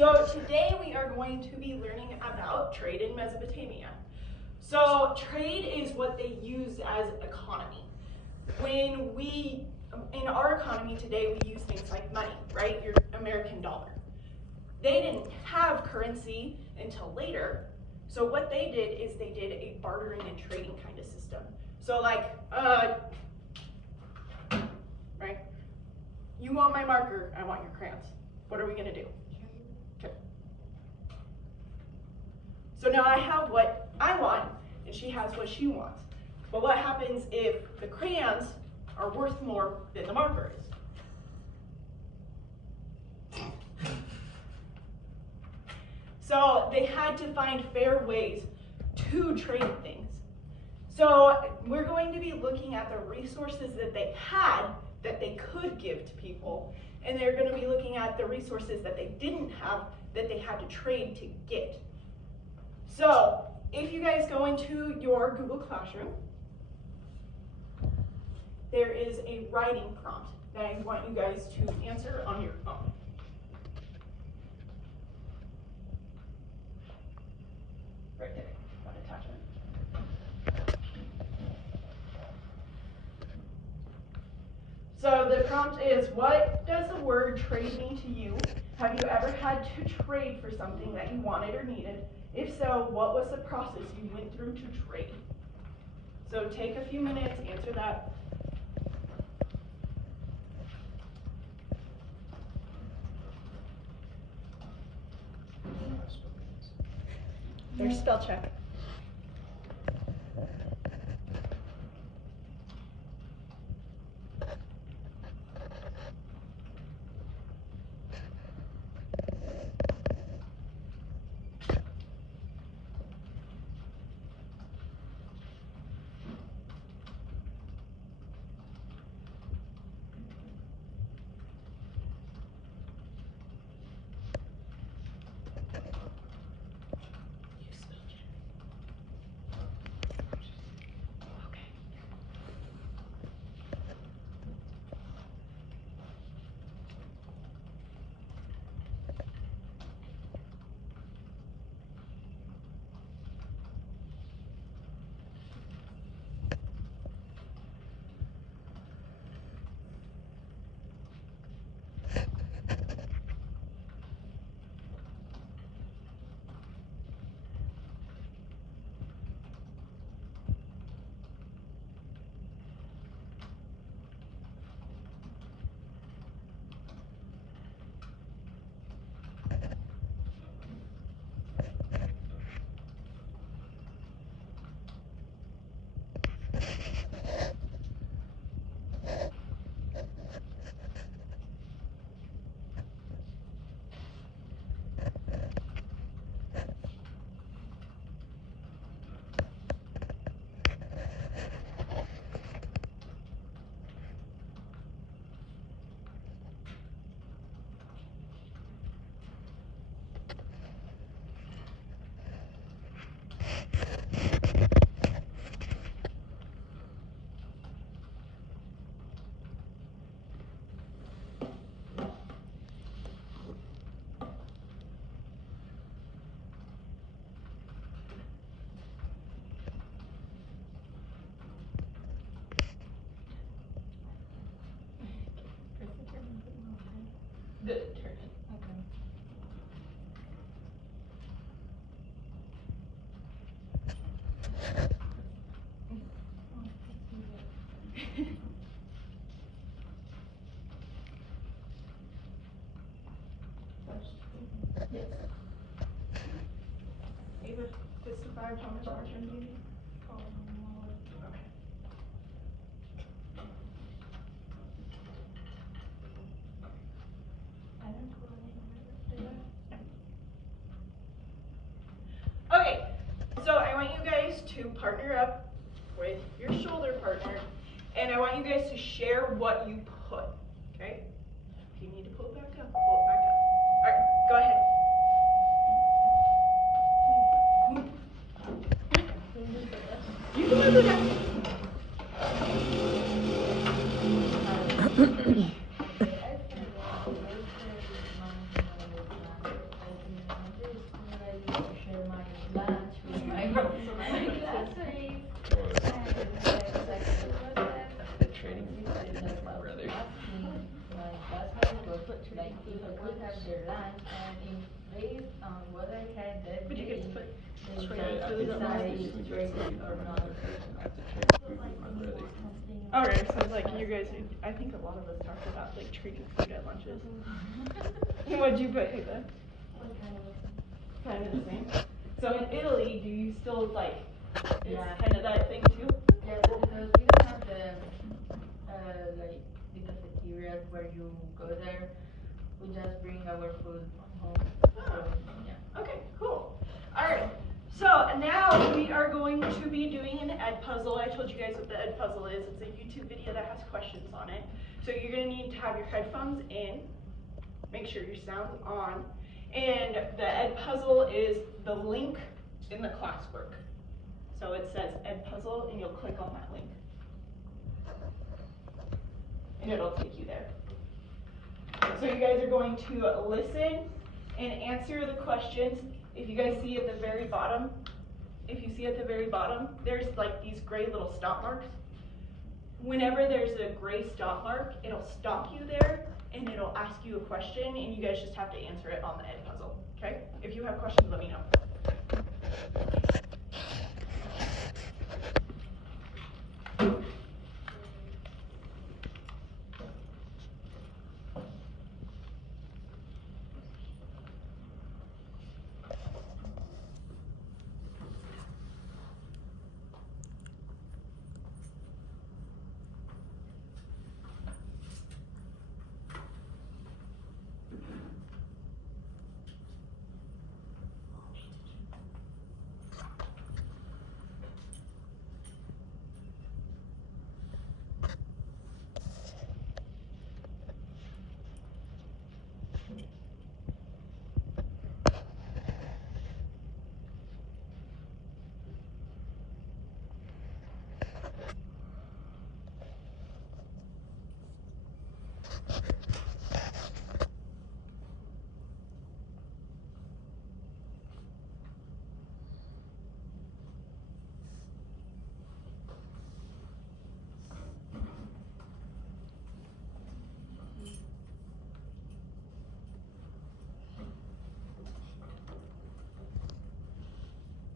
So today we are going to be learning about trade in Mesopotamia. So trade is what they use as economy. In our economy today, we use things like money, right? Your American dollar. They didn't have currency until later. So what they did is they did a bartering and trading kind of system. So like, right? You want my marker, I want your crayons. What are we gonna do? Okay. So now I have what I want, and she has what she wants. But what happens if the crayons are worth more than the marker is? So they had to find fair ways to trade things. So we're going to be looking at the resources that they had that they could give to people, and they're going to be looking at the resources that they didn't have that they had to trade to get. So if you guys go into your Google Classroom, there is a writing prompt that I want you guys to answer on your phone. Right there, that attachment. So the prompt is, what does the word trade mean to you? Have you ever had to trade for something that you wanted or needed? If so, what was the process you went through to trade? So take a few minutes, answer that. There's spell check. The turn. Okay. Yes. Ava, 55, how much margin do you need? Okay. Okay, so I want you guys to partner up with your shoulder partner, and I want you guys to share what you put, okay? If you need to pull it back up, pull it back up. All right, go ahead. You can move it down. like if a could have their land, and if they whether had that But you day, get to put they trade just food on decide there. to trade it or not. I have to trade food with my buddy. Okay, so like you guys, I think a lot of us talked about like trading food at lunches. What'd you put, Heba? Kind of the same. So in Italy, do you still like, it's Yeah. kind of that thing too? Yeah, because we don't have the like the cafeteria where you go there. We just bring our food from home. So yeah. Okay, cool. Alright, so now we are going to be doing an ed puzzle. I told you guys what the ed puzzle is. It's a YouTube video that has questions on it. So you're going to need to have your headphones in, make sure your sound's on, and the ed puzzle is the link in the classwork. So it says ed puzzle and you'll click on that link. And it'll take you there. So you guys are going to listen and answer the questions. If you guys see at the very bottom, there's like these gray little stop marks. Whenever there's a gray stop mark, it'll stop you there and it'll ask you a question and you guys just have to answer it on the ed puzzle, okay? If you have questions, let me know.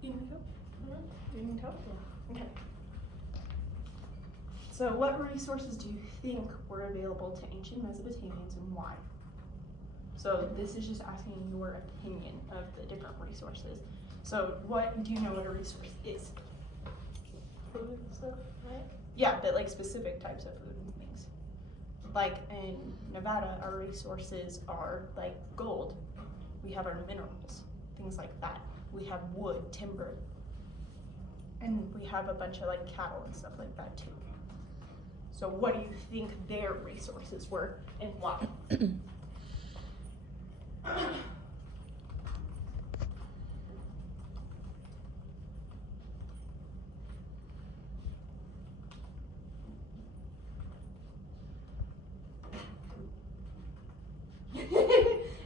You need help? Do you need help? Okay. So what resources do you think were available to ancient Mesopotamians and why? So this is just asking your opinion of the different resources. So what, do you know what a resource is? Food and stuff, right? Yeah, but like specific types of food and things. Like in Nevada, our resources are like gold. We have our minerals, things like that. We have wood, timber, and we have a bunch of like cattle and stuff like that too. So what do you think their resources were and why?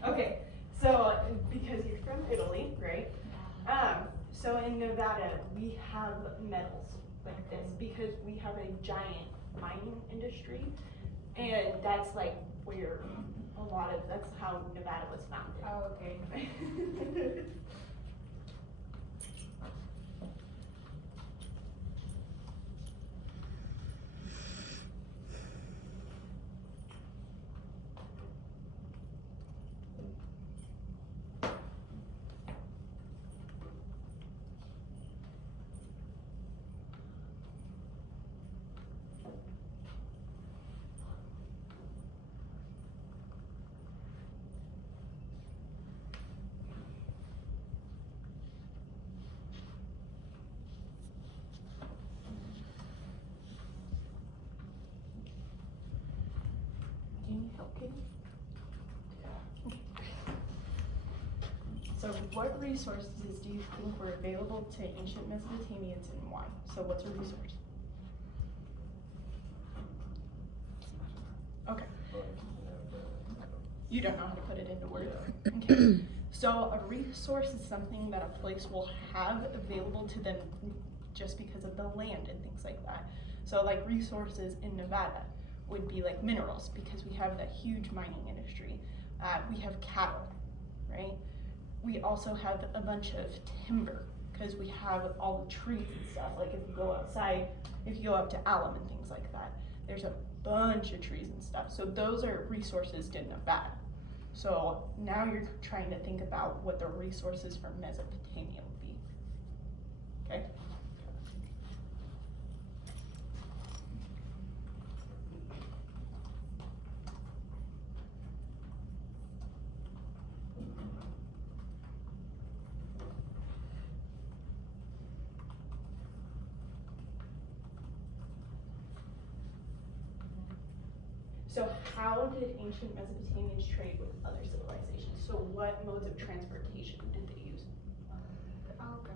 Okay, so because you're from Italy, right? So in Nevada, we have metals like this because we have a giant mining industry, and that's like where that's how Nevada was founded. Oh, okay. Do you need help, Katie? So what resources do you think were available to ancient Mesopotamians and why? So what's a resource? Okay. You don't know how to put it into words? Okay. So a resource is something that a place will have available to them just because of the land and things like that. So like resources in Nevada, would be like minerals, because we have that huge mining industry. We have cattle, right? We also have a bunch of timber, because we have all the trees and stuff. Like if you go outside, if you go up to Alum and things like that, there's a bunch of trees and stuff. So those are resources good and bad. So now you're trying to think about what the resources for Mesopotamia would be. Okay? So how did ancient Mesopotamians trade with other civilizations? So what modes of transportation did they use? Oh, okay.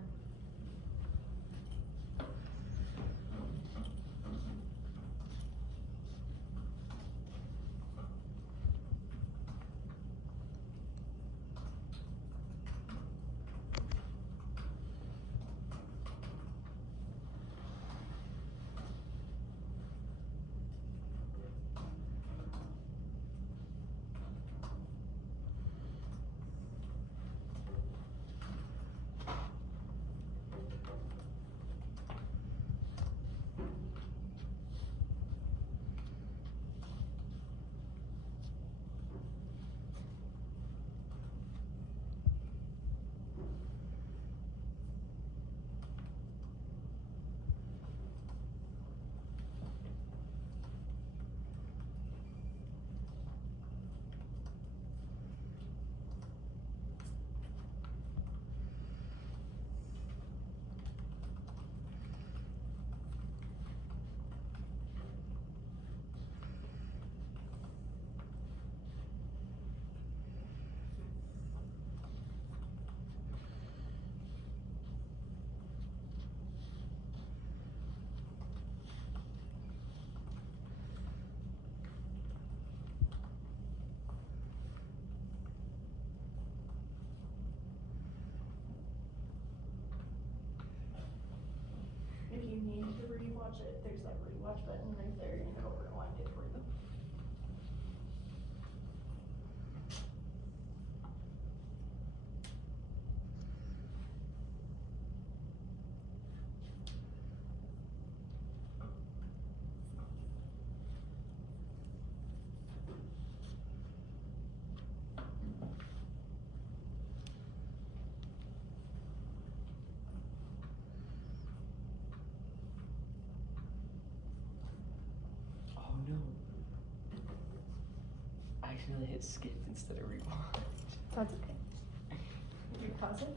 If you need to rewatch it, there's that rewatch button right there, and it'll rewind it for you. Oh no. I accidentally hit skip instead of rewind. That's okay. You pause it,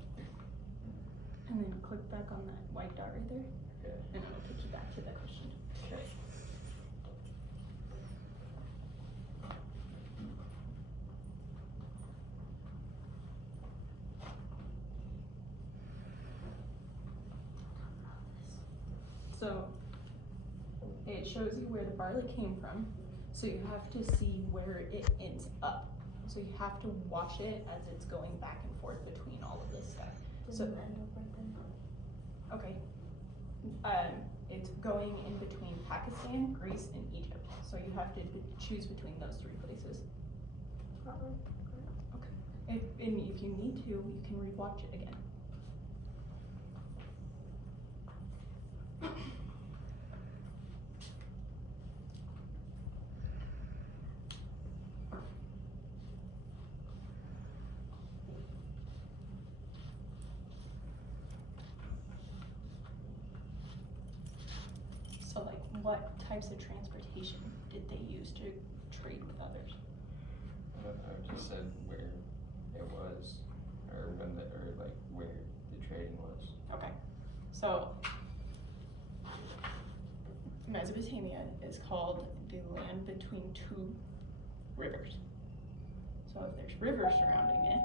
and then click back on that white dot right there, Okay. and it'll take you back to that question. Okay. So it shows you where the barley came from, so you have to see where it ends up. So you have to watch it as it's going back and forth between all of this stuff. So, Didn't end up right then. okay. It's going in between Pakistan, Greece, and Egypt. So you have to choose between those three places. Okay. If you need to, you can rewatch it again. So like, what types of transportation did they use to trade with others? I just said where it was, or when or like where the trading was. Okay, so Mesopotamia is called the land between two rivers. So if there's rivers surrounding it,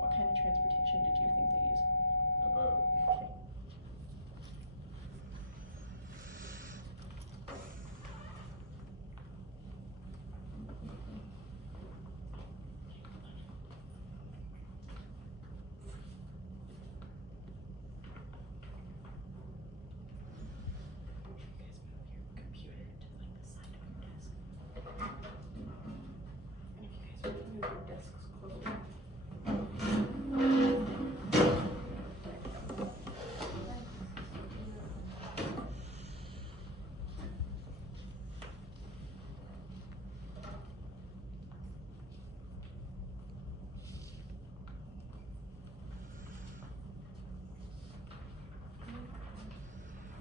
what kind of transportation did you think they used? A boat. Okay. You guys move your computer to like the side of your desk. Move your desks closer.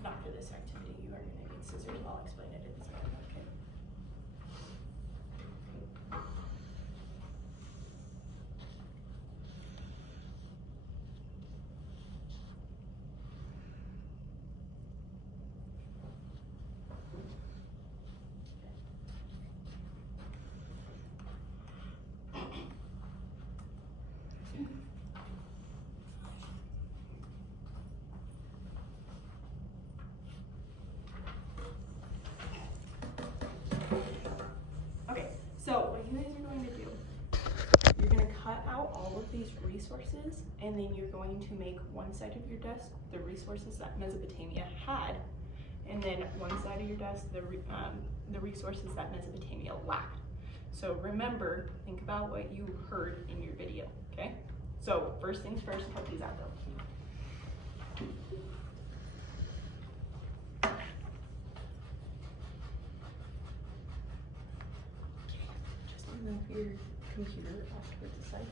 Not for this activity, you are gonna need scissors, I'll explain it in a second, okay? Okay, so what you guys are going to do, you're gonna cut out all of these resources, and then you're going to make one side of your desk the resources that Mesopotamia had, and then one side of your desk the resources that Mesopotamia lacked. So remember, think about what you heard in your video, okay? So first things first, cut these out though. Just move your computer off towards the side.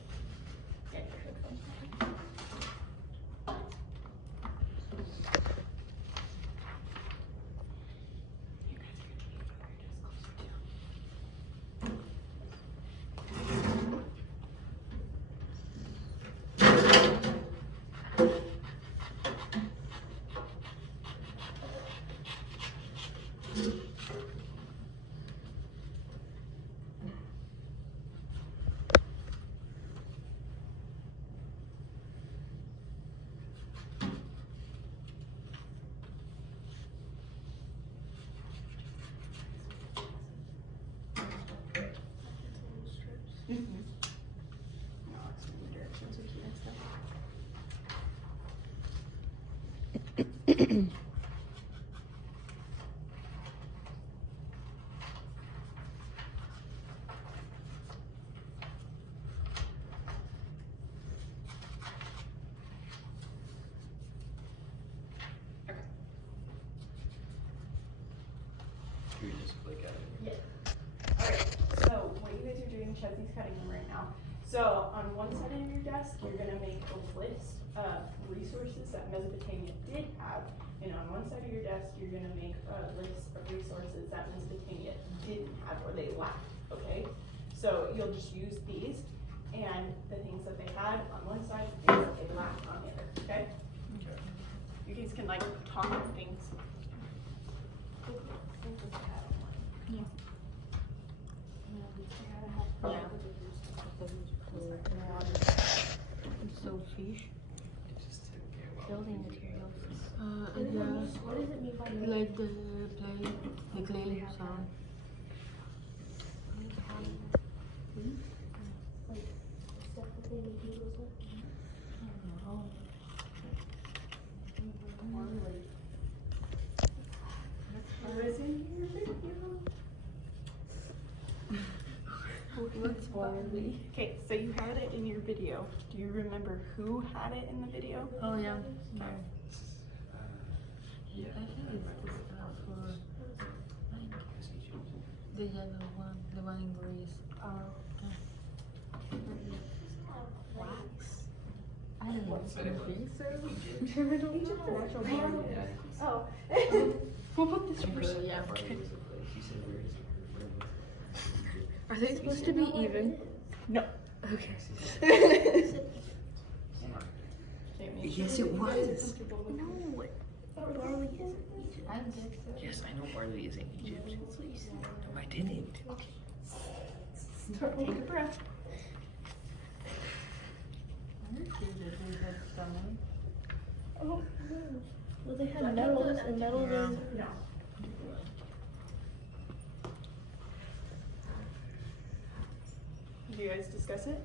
And your headphones. You guys are gonna need to move your desk closer too. No, it's in the directions we can stuff. Can we just click at it? Yeah. Alright, so what you guys are doing, Chesley's cutting them right now. So on one side of your desk, you're gonna make a list of resources that Mesopotamia did have. And on one side of your desk, you're gonna make a list of resources that Mesopotamia didn't have or they lacked, okay? So you'll just use these and the things that they had on one side, the things that they lacked on the other, okay? Okay. You guys can like talk on things. Yeah. So fish, It just didn't get well. building materials. What does it mean by Like the clay sound. stuff that they make noodles with? Was in your video. What's barley? Okay, so you had it in your video. Do you remember who had it in the video? Oh yeah. Yeah. I think it's the stuff for like the yellow one, the one in Greece. Wax. I don't know. Said it was Egypt's a natural barn. Yeah. Oh. We'll put this Number first. seven, Yeah. where is the place? You said where is it? Are they supposed to be even? No. Okay. Yes, it was. No. Barley isn't Egypt. I don't think so. Yes, I know barley isn't Egypt. That's what you said. No, I didn't. Take a breath. I don't think that they had someone. Oh, well, they had metals and metals Yeah. and. No. Did you guys discuss it?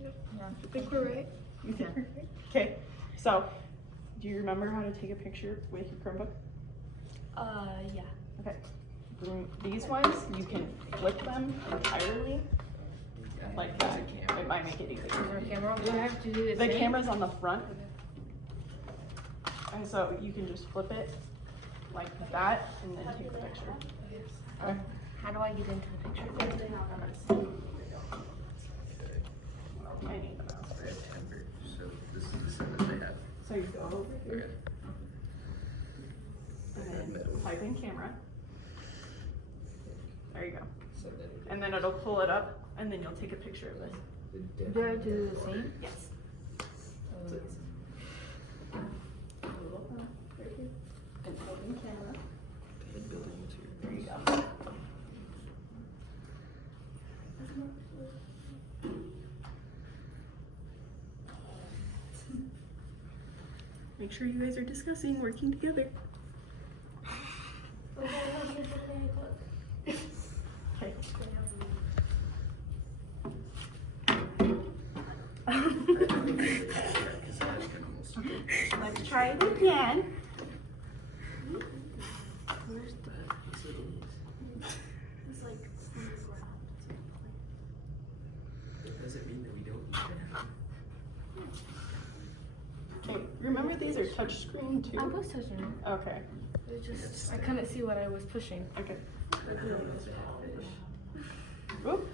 Yeah. I think we're right. Okay, so do you remember how to take a picture with your Chromebook? Yeah. Okay. These ones, you can flip them entirely, like might make it easier. Is our camera? Do we have to do The same? camera's on the front. And so you can just flip it like that and then take the picture. Okay. How do I get into the picture? I need the mouse. I have Timber, so this is the sim that they have. So you go over here Okay. and then type in camera. There you go. So that it- And then it'll pull it up and then you'll take a picture of this. Do I have to do the same? Yes. And open camera. They had building materials. There you go. Make sure you guys are discussing working together. Okay. Let's try it again. Doesn't mean that we don't need that. Okay, remember these are touchscreen too? I was touching it. Okay, It just, I couldn't see what I was pushing. okay. Oop,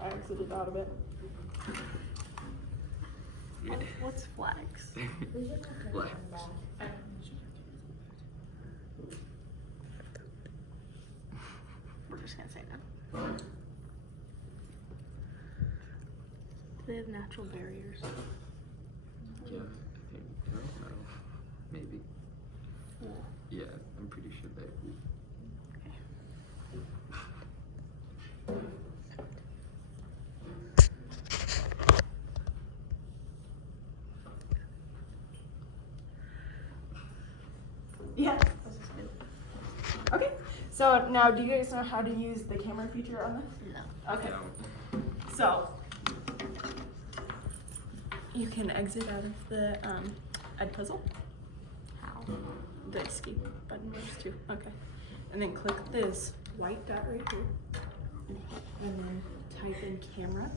I exited out of it. Yeah. What's flags? Black. We're just gonna say no. Do they have natural barriers? Yeah, I don't know. Maybe. Yeah, I'm pretty sure that. Yeah. Okay, so now do you guys know how to use the camera feature on this? No. Okay, so you can exit out of the Edpuzzle. How? The escape button works too. Okay, and then click this white dot right here, and then type in camera,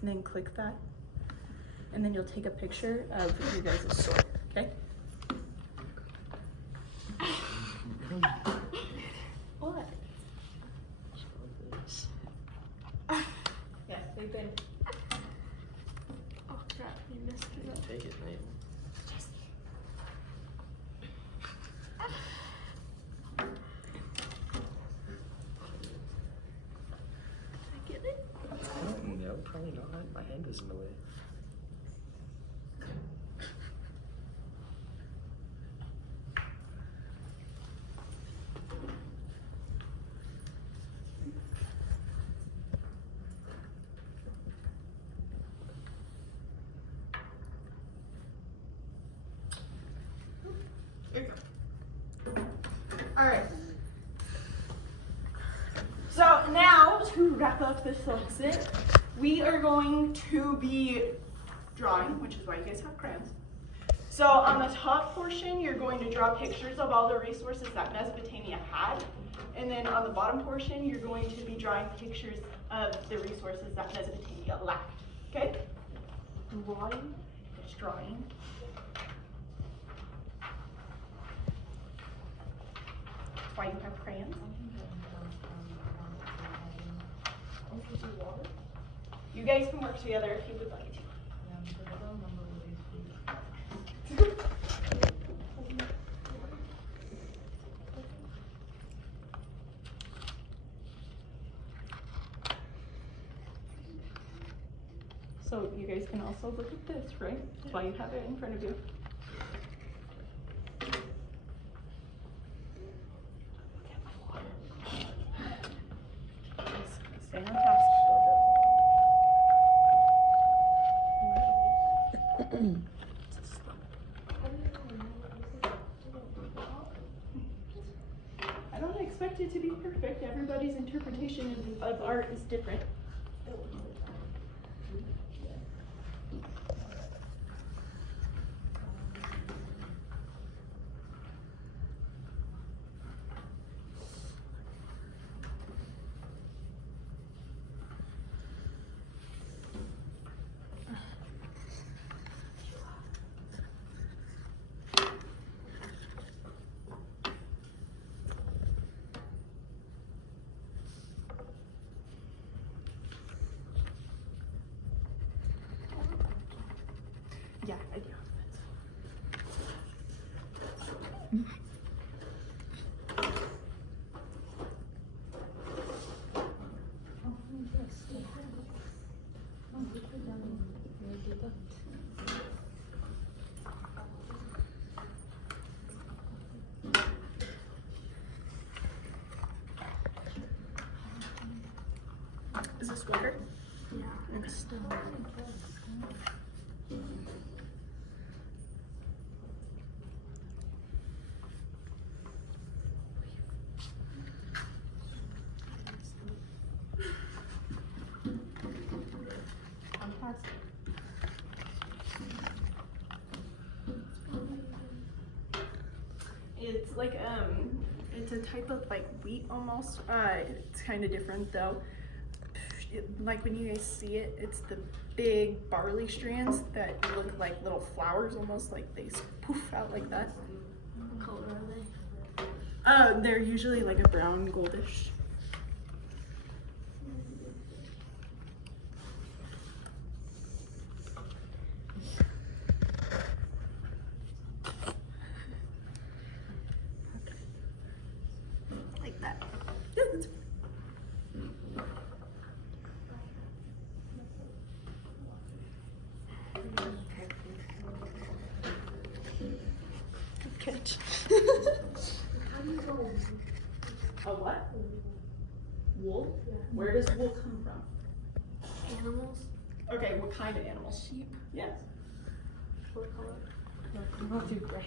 and then click that, and then you'll take a picture of you guys' store. Okay. What? Yeah, they've been. Oh crap, you messed it up. Take it, mate. Did I get it? I don't know, probably not. My hand is in the way. There you go. All right. So now to wrap up this lesson, we are going to be drawing, which is why you guys have crayons. So on the top portion, you're going to draw pictures of all the resources that Mesopotamia had. And then on the bottom portion, you're going to be drawing pictures of the resources that Mesopotamia lacked. Okay? Drawing. Just drawing. That's why you have crayons. You guys can work together if you would like to. So you guys can also look at this, right? That's why you have it in front of you. Stay on task, I don't expect it to be perfect. Everybody's interpretation of art is different. Is this quicker? Yeah. Okay. It's like it's a type of like wheat almost. It's kind of different though. Like when you guys see it, it's the big barley strands that look like little flowers, almost like they poof out like that. What color are they? They're usually like a brown goldish. Like that. Yeah, that's good catch. A what? Wool? Where does wool come from? Animals? Okay, what kind of animals? Sheep. Yes. What color? I'll do gray.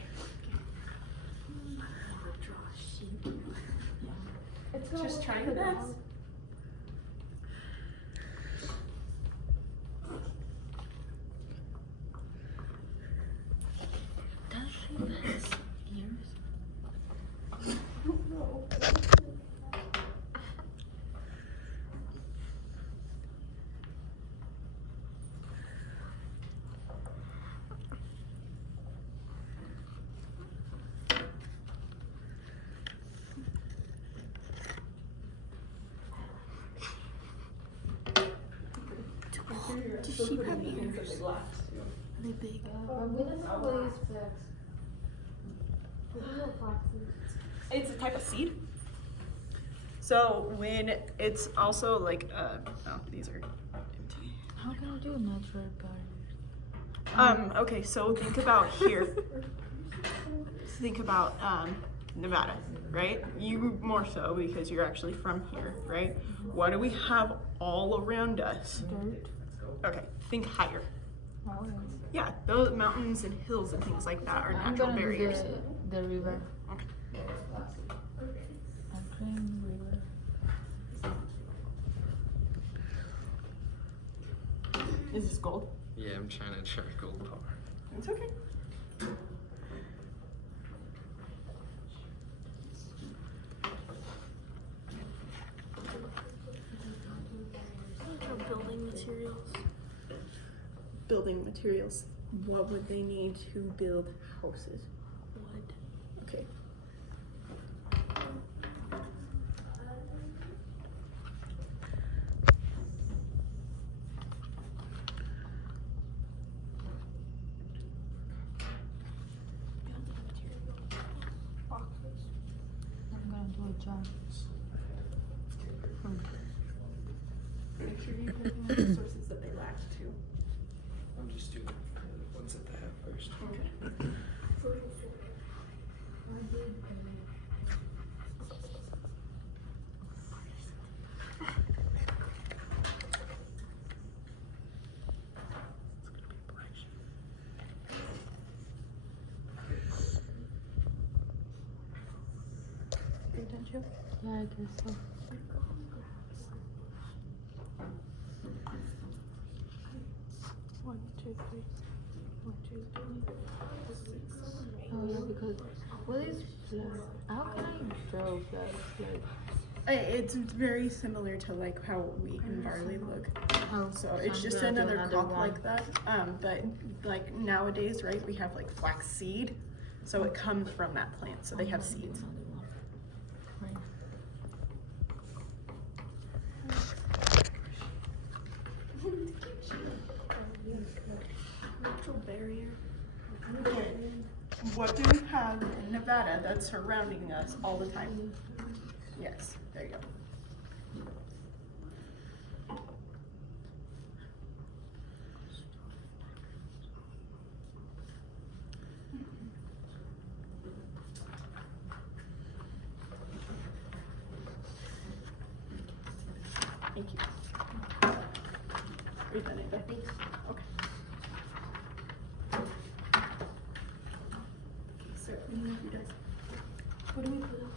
Never draw a sheep. Just trying your best. Does she has ears? Does sheep have ears? Are they big? It's a type of seed. So when it's also like, oh, these are empty. How can I do a natural garden? Okay, so think about here. Think about Nevada, right? You more so because you're actually from here, right? What do we have all around us? Dirt. Okay, think higher. Oh, Yeah, those mountains and hills and things like that are I'm natural gonna do barriers. the river. Okay. A clean river. Is this gold? Yeah, I'm trying to track gold bar. It's okay. Building materials. Building materials. What would they need to build houses? Wood. Okay. Building materials. Boxes. I'm gonna do a job. Make sure you put in the resources that they lack too. I'm just doing the ones that they have first. Okay. Pay attention. Yeah, I guess so. One, two, three. One, two, three. Oh yeah, because what is flag? How can I draw flags? Like It's very similar to like how wheat and barley look. how? So it's I'm just gonna do another crop one. like that. But like nowadays, right, we have like flax seed. So it comes from that plant. So they have I'm gonna do seeds. another one. Right. Natural barrier. Okay. What do we have in Nevada that's surrounding us all the time? Yes, there you go. Thank you. redundant, I think. Okay. So, let me know if you guys. What do we put up?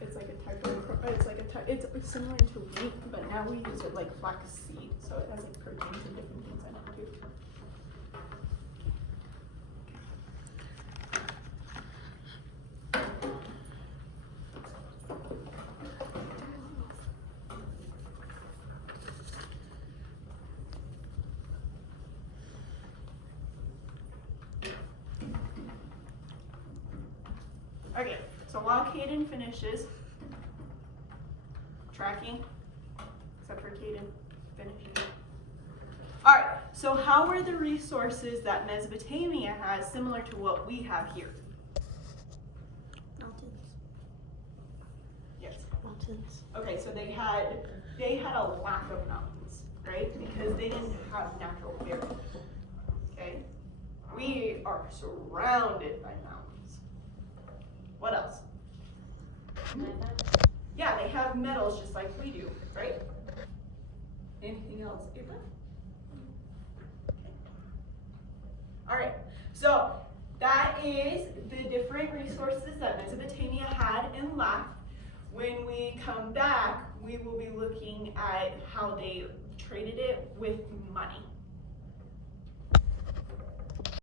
It's like a type of, it's like a type, it's similar to wheat, but now we use it like flax seed, so it has like proteins and different things in it too. Okay, so while Caden finishes tracking, except for Caden finishing. All right, so how are the resources that Mesopotamia has similar to what we have here? Mountains. Yes. Mountains. Okay, so they had a lack of mountains, right? Because they didn't have natural barriers. Okay, we are surrounded by mountains. What else? Yeah, they have metals just like we do, right? Anything else, Ava? Okay. All right, so that is the different resources that Mesopotamia had and lacked. When we come back, we will be looking at how they traded it with money.